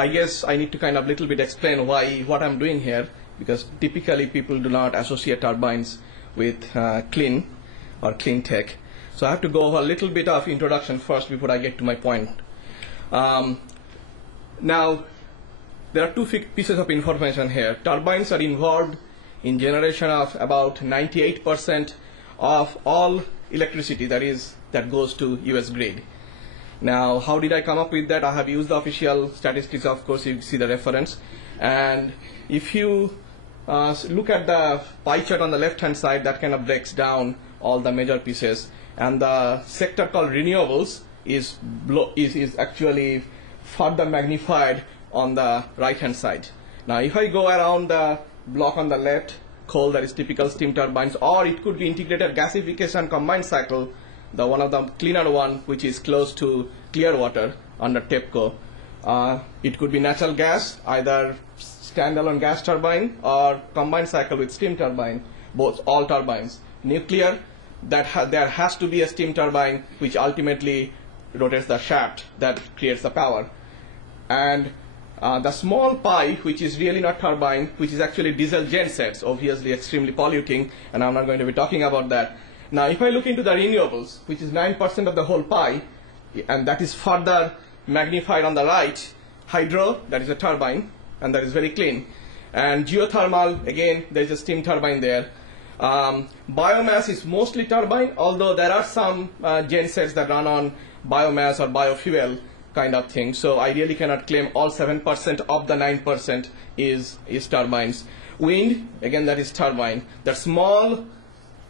I guess I need to kind of little bit explain what I'm doing here, because typically people do not associate turbines with clean or clean tech. So I have to go over a little bit of introduction first before I get to my point. Now, there are two pieces of information here. Turbines are involved in generation of about 98% of all electricity that goes to US grid. Now, how did I come up with that? I have used the official statistics, of course, you see the reference. And if you look at the pie chart on the left-hand side, that kind of breaks down all the major pieces. And the sector called renewables is actually further magnified on the right-hand side. Now, if I go around the block on the left, coal, that is typical steam turbines, or it could be integrated gasification combined cycle, the one of the cleaner one, which is close to Clearwater under TEPCO. It could be natural gas, either standalone gas turbine or combined cycle with steam turbine, all turbines. Nuclear, there has to be a steam turbine which ultimately rotates the shaft that creates the power. And the small pie, which is really not turbine, which is actually diesel gensets, obviously extremely polluting, and I'm not going to be talking about that. Now, if I look into the renewables, which is 9% of the whole pie, and that is further magnified on the right, hydro, that is a turbine, and that is very clean. And geothermal, again, there is a steam turbine there. Biomass is mostly turbine, although there are some gensets that run on biomass or biofuel kind of thing. So I really cannot claim all 7% of the 9% is turbines. Wind, again, that is turbine. That small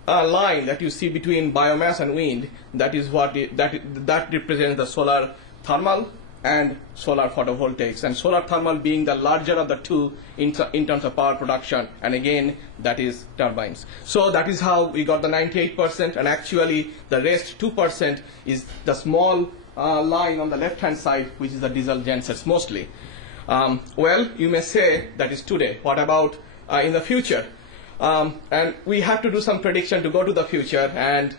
line that you see between biomass and wind, that is what that represents the solar thermal and solar photovoltaics, and solar thermal being the larger of the two in terms of power production, and again that is turbines. So that is how we got the 98%, and actually the rest 2% is the small line on the left hand side, which is the diesel gensets mostly. Well, you may say that is today. What about in the future? And we have to do some prediction to go to the future, and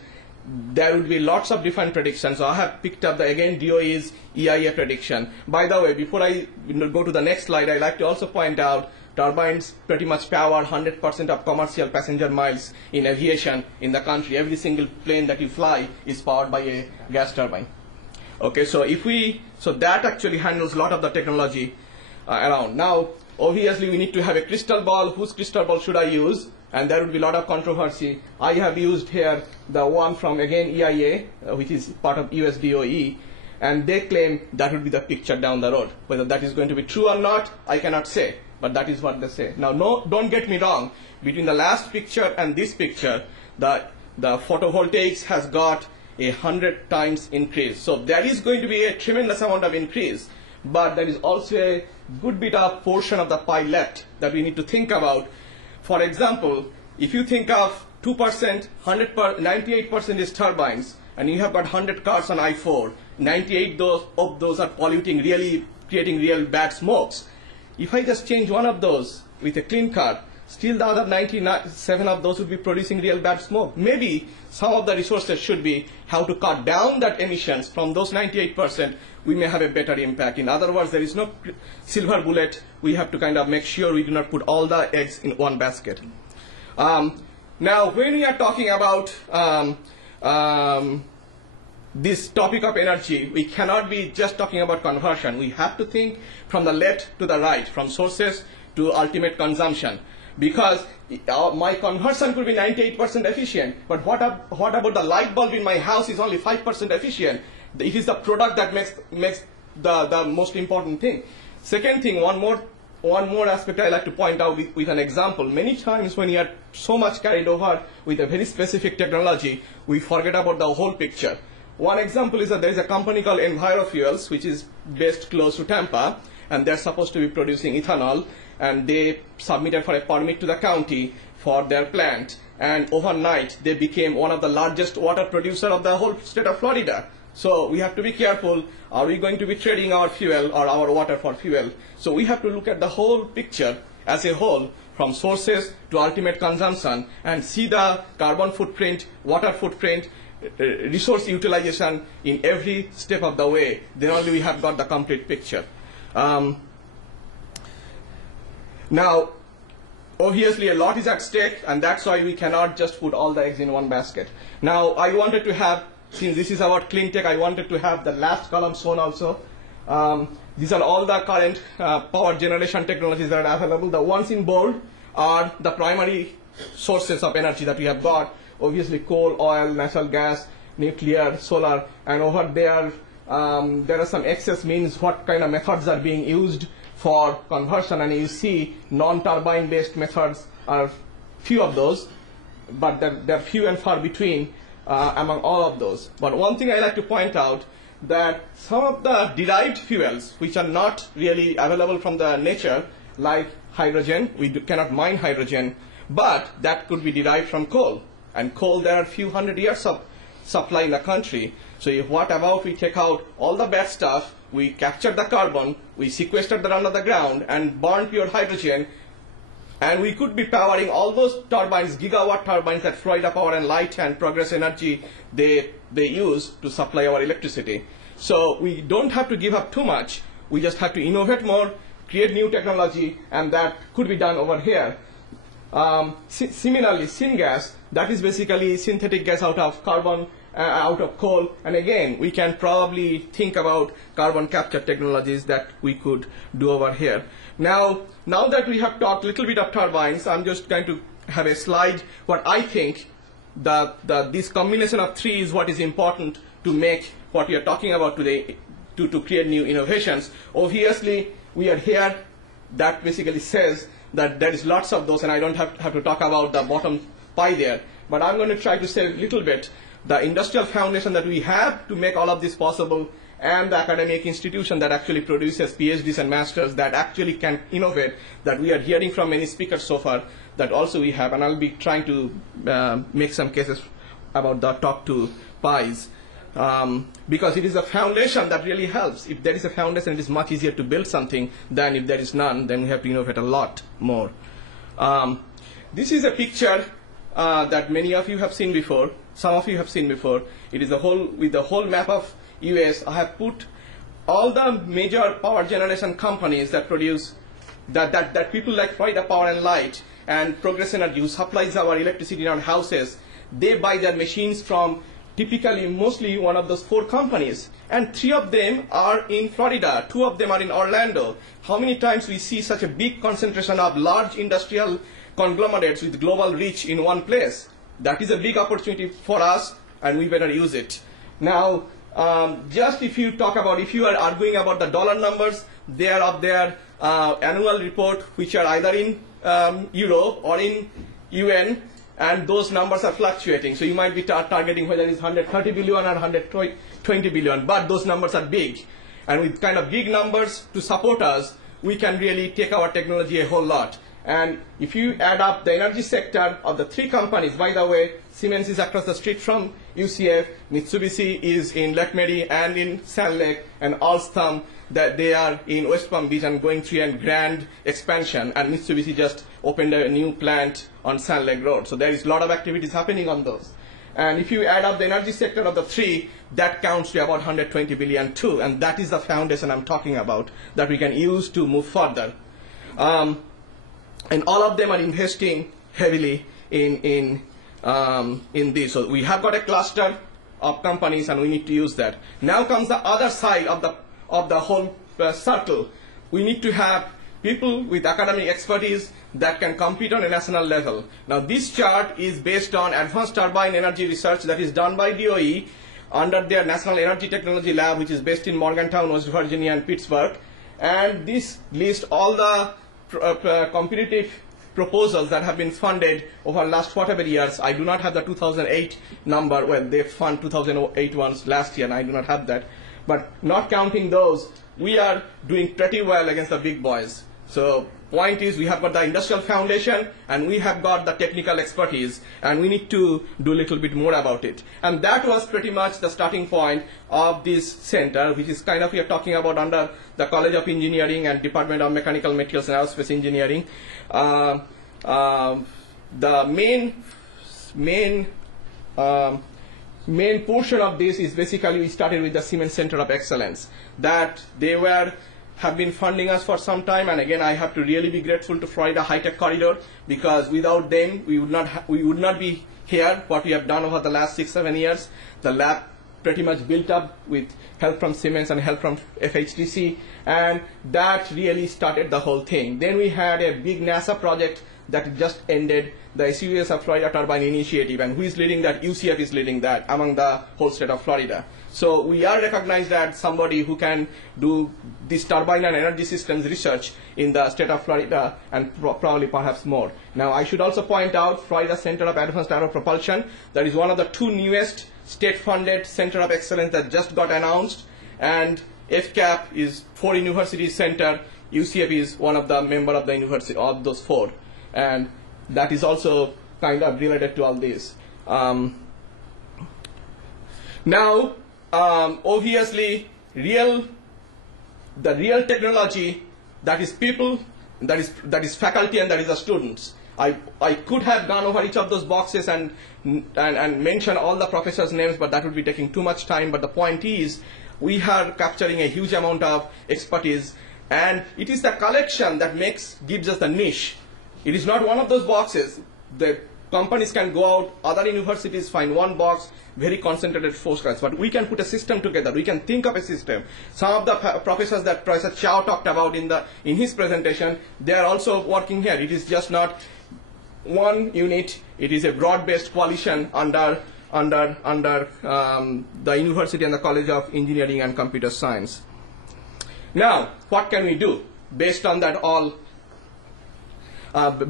there will be lots of different predictions. So I have picked up again DOE's EIA prediction. By the way, before I go to the next slide, I'd like to also point out turbines pretty much power 100% of commercial passenger miles in aviation in the country. Every single plane that you fly is powered by a gas turbine. Okay, so that actually handles a lot of the technology around. Now, obviously, we need to have a crystal ball. Whose crystal ball should I use? And there will be a lot of controversy. I have used here the one from, again, EIA, which is part of US DOE, and they claim that would be the picture down the road. Whether that is going to be true or not, I cannot say, but that is what they say. Now, don't get me wrong. Between the last picture and this picture, the photovoltaics has got 100 times increase. So there is going to be a tremendous amount of increase, but there is also a good bit of portion of the pie left that we need to think about. For example, if you think of 2%, 98% is turbines, and you have got 100 cars on I-4, 98 of those are polluting, really creating real bad smokes. If I just change one of those with a clean car, still the other 97 of those would be producing real bad smoke. Maybe some of the resources should be how to cut down that emissions from those 98%. We may have a better impact. In other words, there is no silver bullet. We have to kind of make sure we do not put all the eggs in one basket. Now, when we are talking about this topic of energy, we cannot be just talking about conversion. We have to think from the left to the right, from sources to ultimate consumption. Because my conversion could be 98% efficient, but what about the light bulb in my house is only 5% efficient? It is the product that makes the most important thing. Second thing, one more aspect I like to point out with an example. Many times when you are so much carried over with a very specific technology, we forget about the whole picture. One example is that there is a company called EnviroFuels, which is based close to Tampa, and they're supposed to be producing ethanol, and they submitted for a permit to the county for their plant, and overnight they became one of the largest water producer of the whole state of Florida. So we have to be careful. Are we going to be trading our fuel or our water for fuel? So we have to look at the whole picture as a whole, from sources to ultimate consumption, and see the carbon footprint, water footprint, resource utilization in every step of the way. Then only we have got the complete picture. Now, obviously a lot is at stake, and that's why we cannot just put all the eggs in one basket. Now, I wanted to have, since this is about Cleantech, I wanted to have the last column shown also. These are all the current power generation technologies that are available. The ones in bold are the primary sources of energy that we have got. Obviously coal, oil, natural gas, nuclear, solar, and over there there are some excess, means what kind of methods are being used for conversion, and you see non-turbine based methods are few of those, but they're few and far between among all of those. But one thing I like to point out, that some of the derived fuels which are not really available from the nature, like hydrogen, we cannot mine hydrogen, but that could be derived from coal. And coal, there are a few hundred years of supply in the country. So what about we take out all the bad stuff, we capture the carbon, we sequester that under the ground and burn pure hydrogen, and we could be powering all those turbines, gigawatt turbines that Florida Power and Light and Progress Energy, they use to supply our electricity. So we don't have to give up too much. We just have to innovate more, create new technology, and that could be done over here. Similarly, syngas, that is basically synthetic gas out of carbon, out of coal, and again, we can probably think about carbon capture technologies that we could do over here. Now that we have talked a little bit of turbines, I'm just going to have a slide what I think this combination of three is what is important to make what we are talking about today, to create new innovations. Obviously, we are here, that basically says that there is lots of those, and I don't have to talk about the bottom pie there, but I'm going to try to say a little bit the industrial foundation that we have to make all of this possible, and the academic institution that actually produces PhDs and masters that actually can innovate, that we are hearing from many speakers so far, that also we have, and I'll be trying to make some cases about the top two pies. Because it is a foundation that really helps. If there is a foundation, it is much easier to build something than if there is none, then we have to innovate a lot more. This is a picture that many of you have seen before. Some of you have seen before. It is with the whole map of US. I have put all the major power generation companies that produce, that people like Florida Power and Light and Progress Energy, who supplies our electricity in our houses. They buy their machines from typically mostly one of those four companies, and three of them are in Florida, two of them are in Orlando. How many times we see such a big concentration of large industrial conglomerates with global reach in one place? That is a big opportunity for us, and we better use it. Now, just if you are arguing about the dollar numbers, they are of their annual report, which are either in Euro or in UN, and those numbers are fluctuating. So you might be targeting whether it's 130 billion or 120 billion, but those numbers are big. And with kind of big numbers to support us, we can really take our technology a whole lot. And if you add up the energy sector of the three companies, by the way, Siemens is across the street from UCF, Mitsubishi is in Lake Mary and in Sand Lake, and Alstom, that they are in West Palm Beach and going through a grand expansion, and Mitsubishi just opened a new plant on Sand Lake Road. So there is a lot of activities happening on those. And if you add up the energy sector of the three, that counts to about 120 billion too, and that is the foundation I'm talking about that we can use to move further. And all of them are investing heavily in this. So we have got a cluster of companies, and we need to use that. Now comes the other side of the whole circle. We need to have people with academic expertise that can compete on a national level. Now this chart is based on advanced turbine energy research that is done by DOE under their National Energy Technology Lab, which is based in Morgantown, West Virginia, and Pittsburgh. And this lists all the competitive proposals that have been funded over the last whatever years. I do not have the 2008 number. Well, they fund 2008 ones last year, and I do not have that. But not counting those, we are doing pretty well against the big boys. So point is, we have got the industrial foundation, and we have got the technical expertise, and we need to do a little bit more about it. And that was pretty much the starting point of this center, which is kind of we are talking about under the College of Engineering and Department of Mechanical Materials and Aerospace Engineering. The main portion of this is basically we started with the Siemens Center of Excellence, that they were have been funding us for some time, and again I have to really be grateful to Florida High Tech Corridor, because without them we would not be here what we have done over the last 6-7 years. The lab pretty much built up with help from Siemens and help from FHTC, and that really started the whole thing. Then we had a big NASA project that just ended, the SUS of Florida Turbine Initiative, and who is leading that? UCF is leading that among the whole state of Florida. So we are recognized as somebody who can do this turbine and energy systems research in the state of Florida, and probably perhaps more. Now I should also point out Florida Center of Advanced Aero Propulsion, that is one of the 2 newest state-funded Center of Excellence that just got announced, and FCAP is 4 university center. UCF is one of the member of the university of those 4, and that is also kind of related to all this. Now, obviously, the real technology, that is people, that is faculty, and that is the students. I could have gone over each of those boxes and mention all the professors' names, but that would be taking too much time. But the point is, we are capturing a huge amount of expertise, and it is the collection that gives us the niche. It is not one of those boxes. The companies can go out, other universities find one box, very concentrated focus, but we can put a system together. We can think of a system. Some of the professors that Professor Chow talked about in his presentation, they are also working here. It is just not one unit. It is a broad-based coalition under the university and the College of Engineering and Computer Science. Now, what can we do based on that all?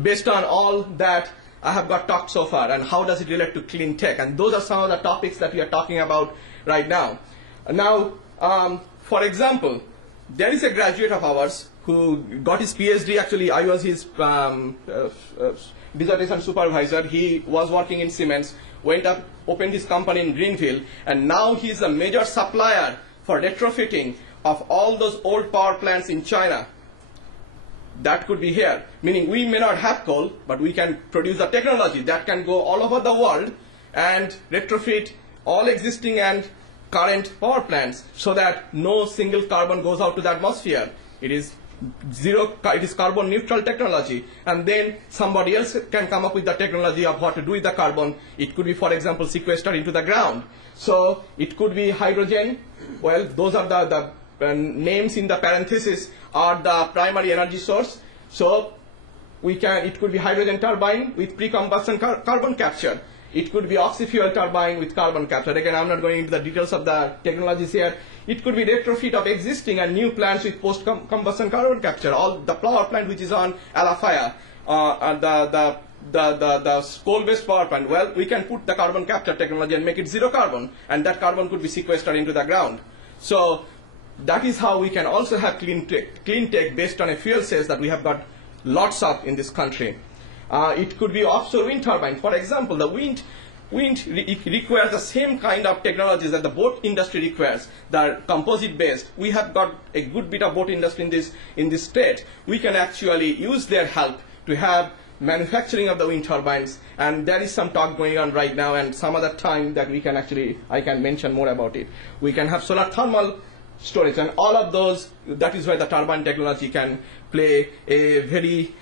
Based on all that I have got talked so far, and how does it relate to clean tech? And those are some of the topics that we are talking about right now. Now, for example, there is a graduate of ours who got his PhD. Actually, I was his dissertation supervisor. He was working in Siemens, went up, opened his company in Greenville, and now he is a major supplier for retrofitting of all those old power plants in China. That could be here, meaning we may not have coal, but we can produce a technology that can go all over the world and retrofit all existing and current power plants so that no single carbon goes out to the atmosphere. It is carbon neutral technology, and then somebody else can come up with the technology of what to do with the carbon. It could be, for example, sequestered into the ground. So it could be hydrogen. Well, those are the names in the parenthesis are the primary energy source. So it could be hydrogen turbine with pre-combustion carbon capture. It could be oxy-fuel turbine with carbon capture. Again, I'm not going into the details of the technologies here. It could be retrofit of existing and new plants with post-combustion carbon capture. All the power plant which is on Alafaya, and the coal-based power plant. Well, we can put the carbon capture technology and make it zero carbon, and that carbon could be sequestered into the ground. So that is how we can also have clean tech based on a fuel cells that we have got lots of in this country. It could be offshore wind turbine. For example, the wind requires the same kind of technologies that the boat industry requires. They're composite based. We have got a good bit of boat industry in this state. We can actually use their help to have manufacturing of the wind turbines, and there is some talk going on right now, and some other time that I can mention more about it. We can have solar thermal storage, and all of those, that is where the turbine technology can play a very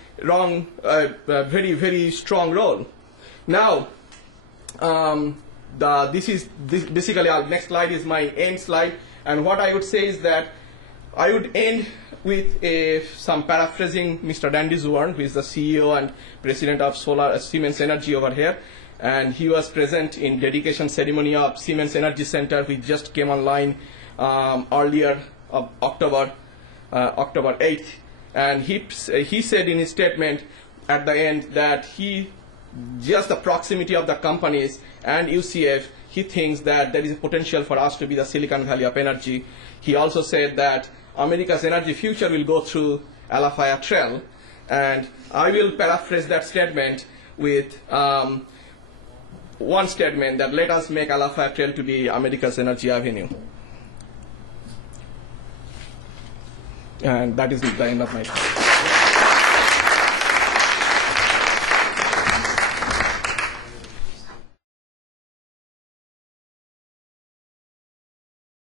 strong role. Now, basically our next slide is my end slide, and what I would say is that I would end with some paraphrasing Mr. Dandy Zuorn, who is the CEO and president of Siemens Energy over here, and he was present in dedication ceremony of Siemens Energy Center, which just came online earlier of October 8th, and he said in his statement at the end that just the proximity of the companies and UCF, he thinks that there is a potential for us to be the Silicon Valley of energy. He also said that America's energy future will go through Alafaya Trail, and I will paraphrase that statement with one statement, that let us make Alafaya Trail to be America's energy avenue. And that is the end of my talk.